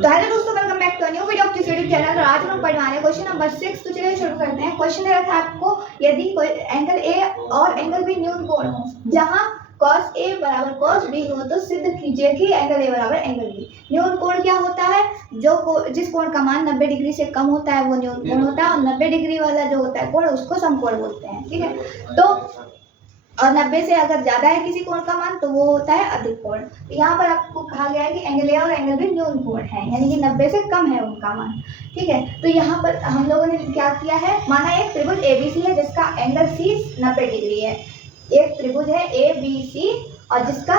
तो हेलो दोस्तों, welcome back to new video of this YouTube channel. और आज हम पढ़ने वाले हैं क्वेश्चन नंबर 6। तो चलिए शुरू करते हैं। क्वेश्चन दे रखा है आपको, यदि कोई एंगल ए और एंगल बी न्यून कोण हो, जहां cos A बराबर cos B हो, तो सिद्ध कीजिए कि एंगल A बराबर एंगल B। न्यून कोण क्या होता है? जिस कोण का मान 90 डिग्री से कम होता है वो न्यून कोण होता है, और 90 डिग्री वाला जो होता है कोण उसको समकोण बोलते हैं। ठीक है, तो और 90 से अगर ज्यादा है किसी कोण का मान तो वो होता है अधिक कोण। तो यहाँ पर आपको कहा गया है कि एंगल ए और एंगल बी न्यून कोण है, यानी कि 90 से कम है उनका मान। ठीक है, तो यहाँ पर हम लोगों ने क्या किया है, माना एक त्रिभुज एबीसी है जिसका एंगल सी 90 डिग्री है। एक त्रिभुज है एबीसी और जिसका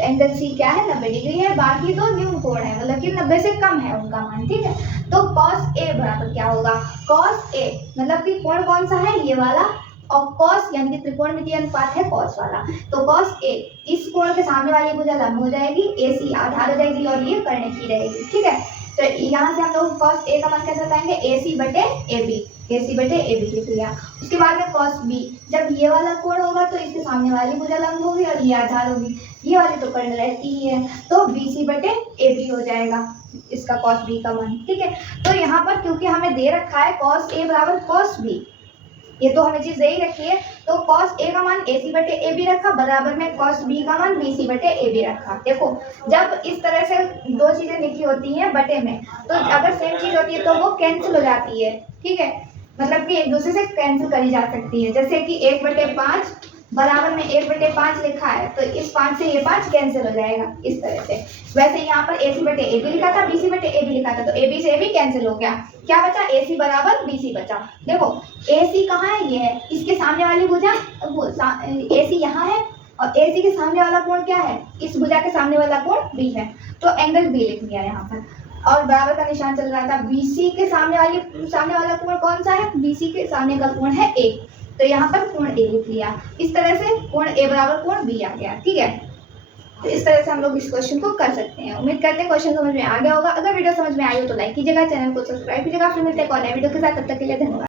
एंगल सी क्या है, 90 डिग्री है। बाकी दो न्यून कोण है, मतलब कि 90 से कम है उनका मान। ठीक है, तो cos A बराबर क्या होगा, cos A मतलब कि कोण कौन सा है, ये वाला, और cos यानी कि त्रिकोणमितीय अनुपात है cos वाला। तो cos A इस कोण के सामने वाली भुजा लंब हो जाएगी, AC आधार हो जाएगी और ये कर्ण की रहेगी। ठीक है, तो यहाँ से हम लोग cos A का मान कैसे बताएंगे, AC बटे AB लिख लिया। उसके बाद में cos B, जब ये वाला कोण होगा तो इसके सामने वाली भुजा लंब होगी और ये आधार होगी, ये वाली तो कर्ण रहती ही है, तो BC बटे AB हो जाएगा इसका cos B का मान। ठीक है, तो यहाँ पर क्योंकि हमें दे रखा है cos A बराबर cos B, ये तो हमें चीज दे ही रखी है, तो cos A का मान AC बटे AB रखा, बराबर में cos B का मान BC बटे AB रखा। देखो, जब इस तरह से दो चीजें लिखी होती हैं बटे में, तो अगर सेम चीज होती है तो वो कैंसिल हो जाती है। ठीक है, मतलब कि एक दूसरे से कैंसिल करी जा सकती है। जैसे कि 1/5 बराबर में 1/5 लिखा है, तो इस 5 से ये 5 कैंसिल हो जाएगा इस तरह से। वैसे यहाँ पर AC बटे AB लिखा था, BC बटे AB लिखा था, तो AB से AB कैंसिल हो गया, क्या बचा, AC बराबर BC बचा। देखो AC कहाँ है, ये है, इसके सामने वाली भुजा AC यहाँ है, और AC के सामने वाला कोण क्या है, इस भुजा के सामने वाला कोण B है, तो एंगल B लिख लिया यहाँ पर। और बराबर का निशान चल रहा था, BC के सामने वाला कोण कौन सा है, BC के सामने का कोण है A, तो यहाँ पर कोण A लिख लिया। इस तरह से कोण A बराबर कोण B आ गया। ठीक है, तो इस तरह से हम लोग इस क्वेश्चन को कर सकते हैं। उम्मीद करते हैं क्वेश्चन समझ में आ गया होगा। अगर वीडियो समझ में आई हो तो लाइक कीजिएगा, चैनल को सब्सक्राइब कीजिएगा। फिर मिलते हैं एक और नए वीडियो के साथ, तब तक के लिए धन्यवाद।